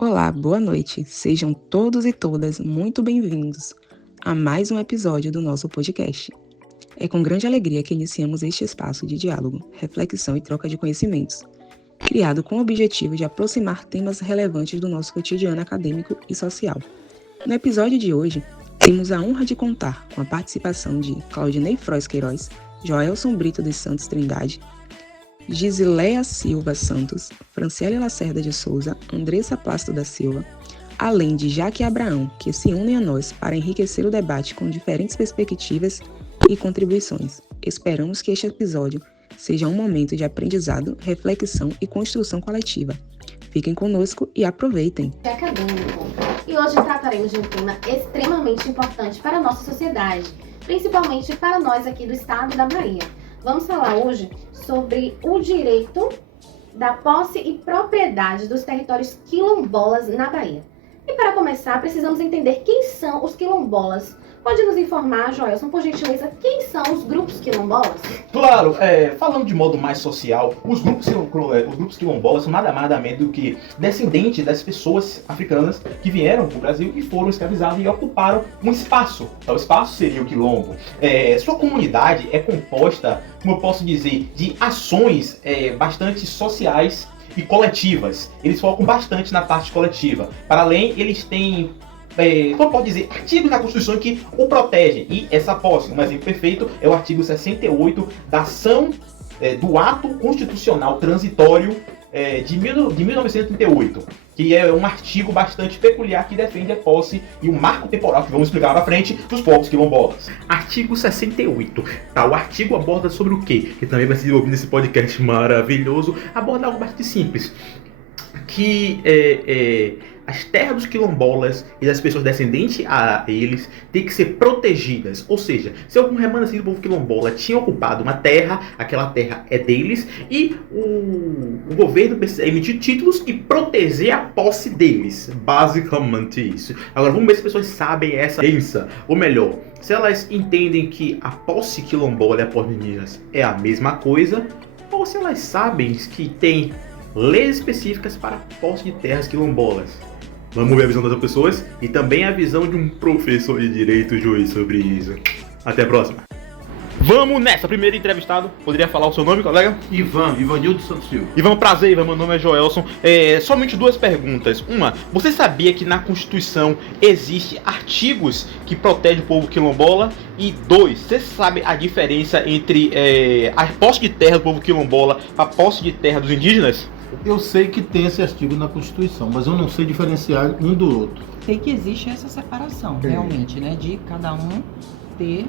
Olá, boa noite. Sejam todos e todas muito bem-vindos a mais um episódio do nosso podcast. É com grande alegria que iniciamos este espaço de diálogo, reflexão e troca de conhecimentos, criado com o objetivo de aproximar temas relevantes do nosso cotidiano acadêmico e social. No episódio de hoje, temos a honra de contar com a participação de Claudinei Frois Queiroz, Joelson Brito dos Santos Trindade, Gisileia Silva Santos, Franciele Lacerda de Souza, Andressa Plácido da Silva, além de Jaque Abraão, que se unem a nós para enriquecer o debate com diferentes perspectivas e contribuições. Esperamos que este episódio seja um momento de aprendizado, reflexão e construção coletiva. Fiquem conosco e aproveitem! Acadêmico. E hoje trataremos de um tema extremamente importante para a nossa sociedade, principalmente para nós aqui do estado da Bahia. Vamos falar hoje sobre o direito da posse e propriedade dos territórios quilombolas na Bahia. E para começar, precisamos entender quem são os quilombolas. Pode nos informar, Joelson, por gentileza, quem são os grupos quilombolas? Claro, falando de modo mais social, os grupos quilombolas são nada menos do que descendentes das pessoas africanas que vieram para o Brasil e foram escravizadas e ocuparam um espaço. O espaço seria o quilombo. Sua comunidade é composta, como eu posso dizer, de ações bastante sociais e coletivas. Eles focam bastante na parte coletiva. Para além, eles têm como pode dizer, artigos na Constituição que o protegem. E essa posse, um exemplo perfeito, é o artigo 68 da ação do ato constitucional transitório de 1938, que é um artigo bastante peculiar que defende a posse e o marco temporal, que vamos explicar na frente, dos povos quilombolas. Artigo 68. O artigo aborda sobre o quê? Que também vai se desenvolver nesse podcast maravilhoso. Aborda algo bastante simples. Que as terras dos quilombolas e das pessoas descendentes a eles têm que ser protegidas. Ou seja, se algum remanescente do povo quilombola tinha ocupado uma terra, aquela terra é deles e o governo precisa emitir títulos e proteger a posse deles. Basicamente isso. Agora vamos ver se as pessoas sabem essa crença. Ou melhor, se elas entendem que a posse quilombola e a posse indígenas é a mesma coisa, ou se elas sabem que tem leis específicas para a posse de terras quilombolas. Vamos ver a visão das pessoas e também a visão de um professor de direito juiz sobre isso. Até a próxima. Vamos nessa, primeiro entrevistado. Poderia falar o seu nome, colega? Ivanildo Santos Silva. Ivan, prazer, Ivan, meu nome é Joelson. Somente duas perguntas. Uma, você sabia que na Constituição existe artigos que protegem o povo quilombola? E dois, você sabe a diferença entre a posse de terra do povo quilombola e a posse de terra dos indígenas? Eu sei que tem esse artigo na Constituição, mas eu não sei diferenciar um do outro. Sei que existe essa separação, realmente, né? De cada um ter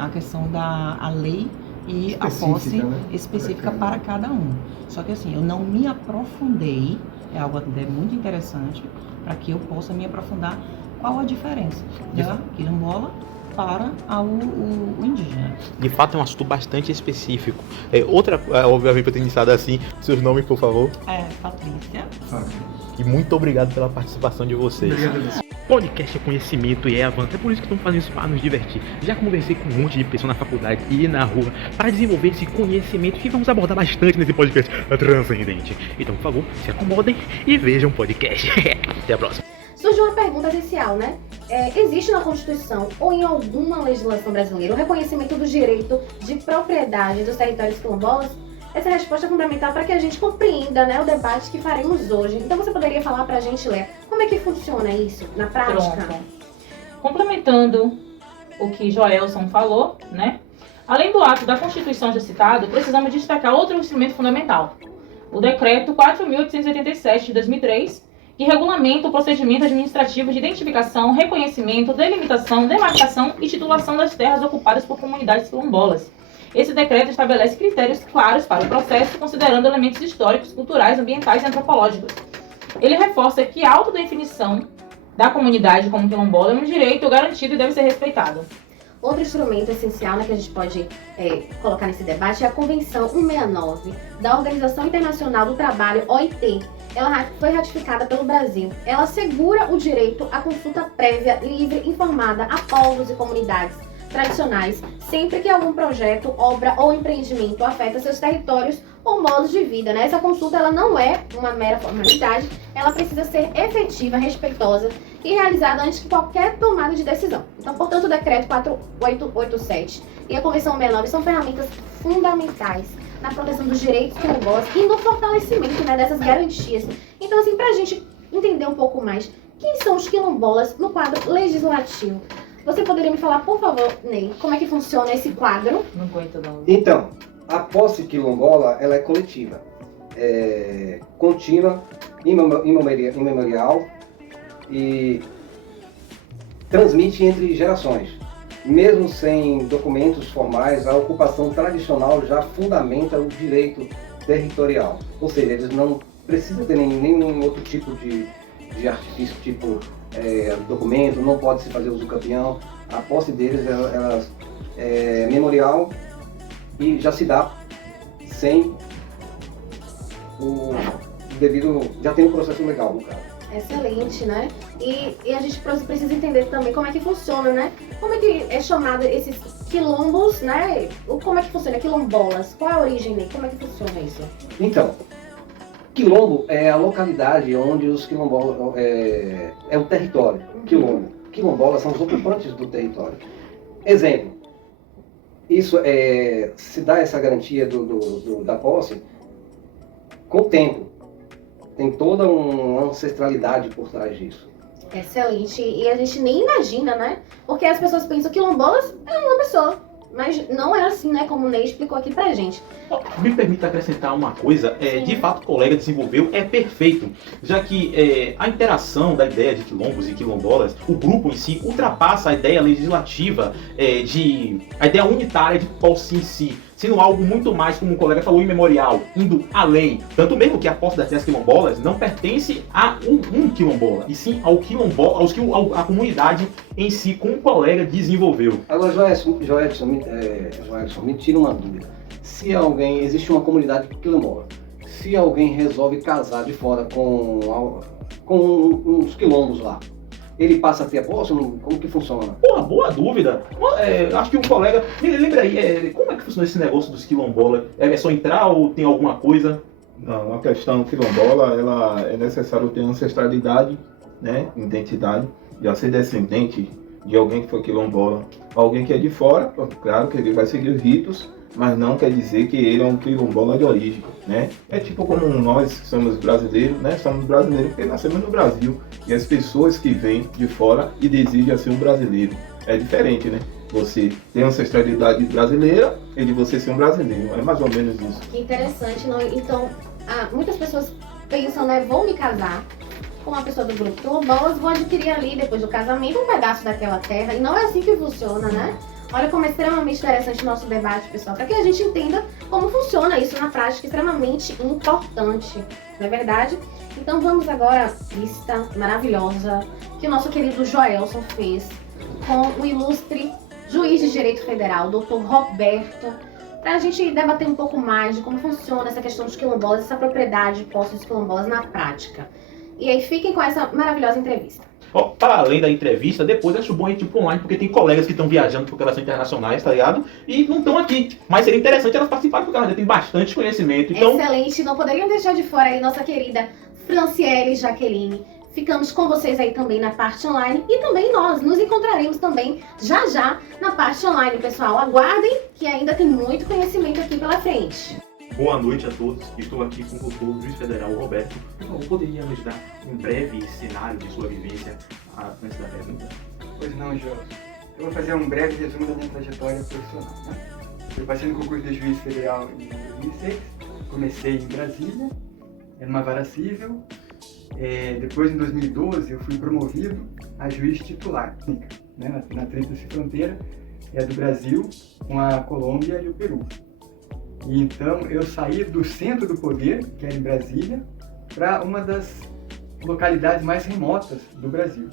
a questão da lei e a posse específica para cada um. Só que assim, eu não me aprofundei, é algo até muito interessante, para que eu possa me aprofundar qual a diferença da quilombola para o indígena. De fato é um assunto bastante específico. Outra, obviamente eu tenho iniciado assim, seus nomes, por favor. Patrícia. E muito obrigado pela participação de vocês. Obrigado. Podcast é conhecimento e é avanço. É por isso que estamos fazendo isso para nos divertir. Já conversei com um monte de pessoas na faculdade e na rua para desenvolver esse conhecimento que vamos abordar bastante nesse podcast transcendente. Então, por favor, se acomodem e vejam o podcast. Até a próxima. Surge uma pergunta essencial, né? Existe na Constituição ou em alguma legislação brasileira o reconhecimento do direito de propriedade dos territórios quilombolas? Essa resposta é fundamental para que a gente compreenda, né, o debate que faremos hoje. Então você poderia falar para a gente, Léa, como é que funciona isso na prática? Pronto. Complementando o que Joelson falou, né? Além do ato da Constituição já citado, precisamos destacar outro instrumento fundamental, o Decreto 4.887 de 2003, que regulamenta o procedimento administrativo de identificação, reconhecimento, delimitação, demarcação e titulação das terras ocupadas por comunidades quilombolas. Esse decreto estabelece critérios claros para o processo, considerando elementos históricos, culturais, ambientais e antropológicos. Ele reforça que a autodefinição da comunidade como quilombola é um direito garantido e deve ser respeitado. Outro instrumento essencial, né, que a gente pode colocar nesse debate é a Convenção 169 da Organização Internacional do Trabalho, OIT. Ela foi ratificada pelo Brasil. Ela assegura o direito à consulta prévia, livre, informada a povos e comunidades tradicionais, sempre que algum projeto, obra ou empreendimento afeta seus territórios ou modos de vida, né? Essa consulta ela não é uma mera formalidade, ela precisa ser efetiva, respeitosa e realizada antes de qualquer tomada de decisão. Então, portanto, o Decreto 4887 e a Convenção 69 são ferramentas fundamentais na proteção dos direitos quilombolas e no fortalecimento, né, dessas garantias. Então, assim, pra gente entender um pouco mais, quem são os quilombolas no quadro legislativo? Você poderia me falar, por favor, Ney, como é que funciona esse quadro? Não aguento não. Então, a posse quilombola, ela é coletiva, contínua, imemorial e transmite entre gerações. Mesmo sem documentos formais, a ocupação tradicional já fundamenta o direito territorial. Ou seja, eles não precisam ter nenhum outro tipo de artifício, tipo documento, não pode se fazer uso campeão. A posse deles ela é memorial e já se dá sem o devido, já tem um processo legal no caso. Excelente, né? E a gente precisa entender também como é que funciona, né? Como é que é chamado esses quilombos, né? Como é que funciona? Quilombolas? Qual é a origem dele? Como é que funciona isso? Então, quilombo é a localidade onde os quilombolas é o território. Quilombo. Quilombolas são os ocupantes do território. Exemplo, isso se dá essa garantia da posse com o tempo. Tem toda uma ancestralidade por trás disso. Excelente. E a gente nem imagina, né? Porque as pessoas pensam que quilombolas é uma pessoa. Mas não é assim, né? Como o Ney explicou aqui pra gente. Me permita acrescentar uma coisa, de fato o colega desenvolveu é perfeito, já que a interação da ideia de quilombos e quilombolas, o grupo em si, ultrapassa a ideia legislativa, a ideia unitária de posse em si, sendo algo muito mais, como o colega falou, imemorial, indo além. Tanto mesmo que a posse das terras quilombolas não pertence a um quilombola, e sim ao quilombola, a comunidade em si, como o colega desenvolveu. Agora, Joelson, me tira uma dúvida. Se existe uma comunidade quilombola, se alguém resolve casar de fora com uns quilombos lá, ele passa a ter a posse? Como que funciona? Boa dúvida. Acho que um colega... Me lembra aí, como é que funciona esse negócio dos quilombolas? É só entrar ou tem alguma coisa? Não, a questão quilombola, ela é necessário ter ancestralidade, né, identidade, já ser descendente de alguém que foi quilombola. Alguém que é de fora, claro que ele vai seguir os ritos, mas não quer dizer que ele é um quilombola de origem, né? É tipo como nós somos brasileiros, né? Somos brasileiros porque nascemos no Brasil. E as pessoas que vêm de fora e desejam ser um brasileiro. É diferente, né? Você tem ancestralidade brasileira e de você ser um brasileiro. É mais ou menos isso. Que interessante, não? Então, muitas pessoas pensam, né? Vou me casar com uma pessoa do grupo quilombolas, vou adquirir ali, depois do casamento, um pedaço daquela terra. E não é assim que funciona, né? Olha como é extremamente interessante o nosso debate, pessoal, para que a gente entenda como funciona isso na prática, extremamente importante, não é verdade? Então vamos agora à lista maravilhosa que o nosso querido Joelson fez com o ilustre juiz de direito federal, Dr. Roberto, para a gente debater um pouco mais de como funciona essa questão dos quilombolas, essa propriedade de posse dos quilombolas na prática. E aí fiquem com essa maravilhosa entrevista. Para além da entrevista, depois acho bom a gente ir online, porque tem colegas que estão viajando por relações internacionais, tá ligado? E não estão aqui. Mas seria interessante elas participarem, porque elas já têm bastante conhecimento. Então... Excelente, não poderiam deixar de fora aí nossa querida Franciele Jaqueline. Ficamos com vocês aí também na parte online e também nós nos encontraremos também já na parte online, pessoal. Aguardem que ainda tem muito conhecimento aqui pela frente. Boa noite a todos. Estou aqui com o doutor juiz federal Roberto. Por favor, poderia nos dar um breve cenário de sua vivência antes da pergunta? Pois não, Jorge. Eu vou fazer um breve resumo da minha trajetória profissional. Né? Eu passei no concurso de juiz federal em 2006. Comecei em Brasília, numa vara civil. Depois, em 2012, eu fui promovido a juiz titular, né, na tríplice fronteira do Brasil com a Colômbia e o Peru. E então eu saí do centro do poder, que era em Brasília, para uma das localidades mais remotas do Brasil.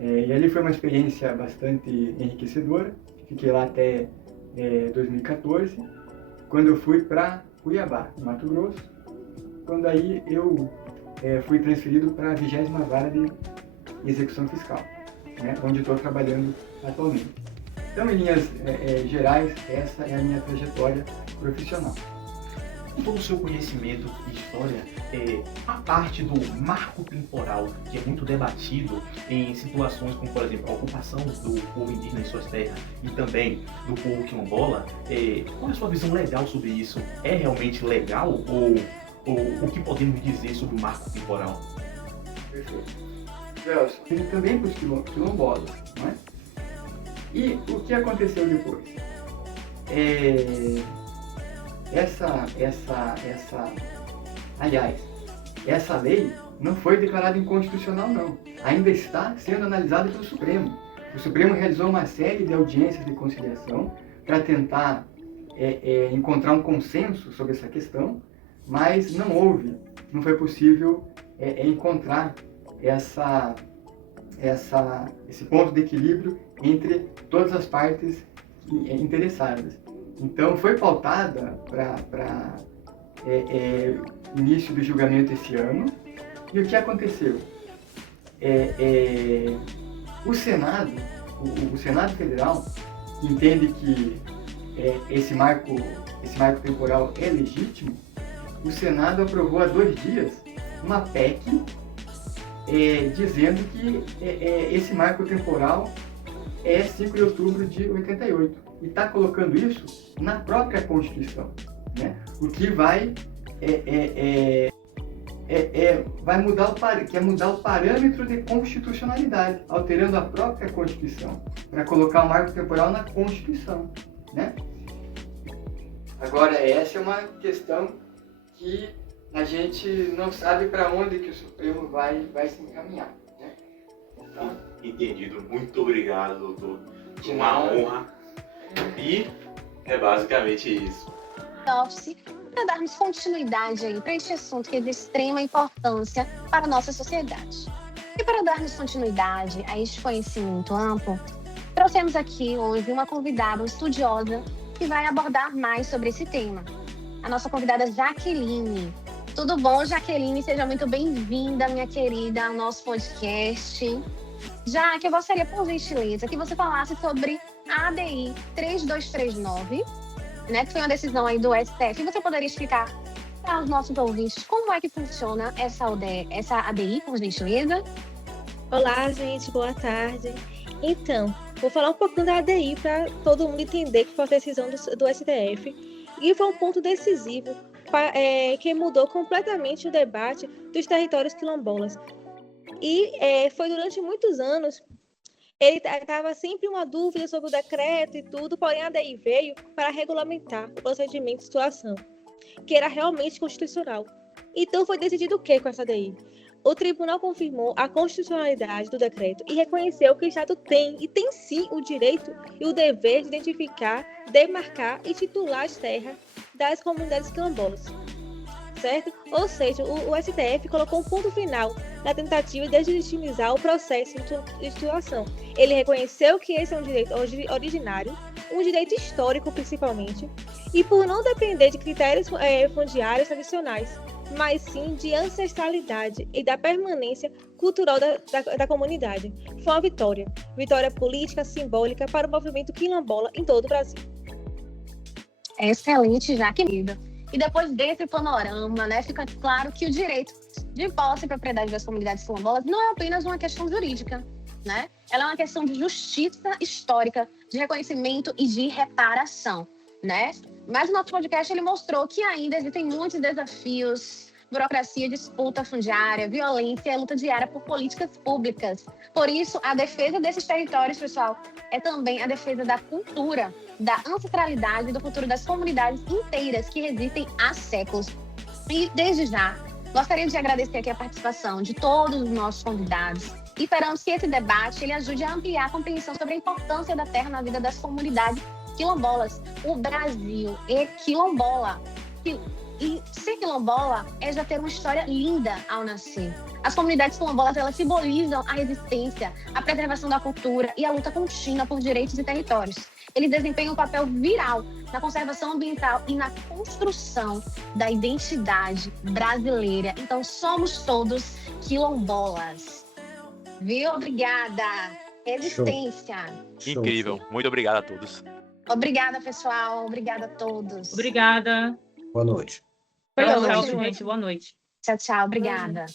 E ali foi uma experiência bastante enriquecedora. Fiquei lá até 2014, quando eu fui para Cuiabá, no Mato Grosso, quando aí eu fui transferido para a 20ª Vara de Execução Fiscal, né, onde estou trabalhando atualmente. Então, em linhas gerais, essa é a minha trajetória profissional. Com todo o seu conhecimento e história, a parte do marco temporal, que é muito debatido em situações como, por exemplo, a ocupação do povo indígena em suas terras e também do povo quilombola, qual é a sua visão legal sobre isso? É realmente legal ou o que podemos dizer sobre o marco temporal? Perfeito. Celso, ele também para os quilombolas, não é? E o que aconteceu depois? Essa lei não foi declarada inconstitucional, não. Ainda está sendo analisada pelo Supremo. O Supremo realizou uma série de audiências de conciliação para tentar encontrar um consenso sobre essa questão, mas não foi possível encontrar esse ponto de equilíbrio entre todas as partes interessadas. Então, foi pautada para início do julgamento esse ano. E o que aconteceu? O Senado Federal entende que esse marco temporal é legítimo. O Senado aprovou há 2 dias uma PEC dizendo que esse marco temporal é 5 de outubro de 88. E está colocando isso na própria Constituição, né? O que vai mudar o parâmetro de constitucionalidade, alterando a própria Constituição, para colocar o marco temporal na Constituição, né? Agora, essa é uma questão que a gente não sabe para onde que o Supremo vai se encaminhar, né? Então, Entendido. Muito obrigado, doutor. Uma honra. E é basicamente isso. Para darmos continuidade aí para este assunto que é de extrema importância para a nossa sociedade. E para darmos continuidade a este conhecimento amplo, trouxemos aqui hoje uma convidada, uma estudiosa, que vai abordar mais sobre esse tema. A nossa convidada Jaqueline. Tudo bom, Jaqueline? Seja muito bem-vinda, minha querida, ao nosso podcast. Já que eu gostaria, por gentileza, que você falasse sobre a ADI 3239, né, que foi uma decisão aí do STF. E você poderia explicar para os nossos ouvintes como é que funciona essa ADI, por gentileza? Olá, gente, boa tarde. Então, vou falar um pouquinho da ADI para todo mundo entender que foi a decisão do STF e foi um ponto decisivo que mudou completamente o debate dos territórios quilombolas. E foi durante muitos anos, ele estava sempre uma dúvida sobre o decreto e tudo, porém a ADI veio para regulamentar o procedimento de situação, que era realmente constitucional. Então foi decidido o que com essa ADI? O tribunal confirmou a constitucionalidade do decreto e reconheceu que o Estado tem, e tem sim, o direito e o dever de identificar, demarcar e titular as terras das comunidades quilombolas. Certo? Ou seja, o STF colocou um ponto final na tentativa de deslegitimizar o processo de titulação. Ele reconheceu que esse é um direito originário, um direito histórico principalmente, e por não depender de critérios fundiários tradicionais, mas sim de ancestralidade e da permanência cultural da comunidade. Foi uma vitória política, simbólica para o movimento quilombola em todo o Brasil. Excelente, Jaqueline. E depois desse panorama, né, fica claro que o direito de posse e propriedade das comunidades quilombolas não é apenas uma questão jurídica, né? Ela é uma questão de justiça histórica, de reconhecimento e de reparação, né? Mas o nosso podcast ele mostrou que ainda existem muitos desafios, burocracia, disputa fundiária, violência e a luta diária por políticas públicas. Por isso, a defesa desses territórios, pessoal, é também a defesa da cultura, da ancestralidade e do futuro das comunidades inteiras que resistem há séculos. E, desde já, gostaria de agradecer aqui a participação de todos os nossos convidados. E esperamos que esse debate ele ajude a ampliar a compreensão sobre a importância da terra na vida das comunidades quilombolas. O Brasil é quilombola. E ser quilombola é já ter uma história linda ao nascer. As comunidades quilombolas, elas simbolizam a resistência, a preservação da cultura e a luta contínua por direitos e territórios. Eles desempenham um papel vital na conservação ambiental e na construção da identidade brasileira. Então, somos todos quilombolas. Viu? Obrigada. Resistência. Incrível. Muito obrigado a todos. Obrigada, pessoal. Obrigada a todos. Obrigada. Boa noite. Tchau, gente. Boa noite. Tchau, tchau. Obrigada.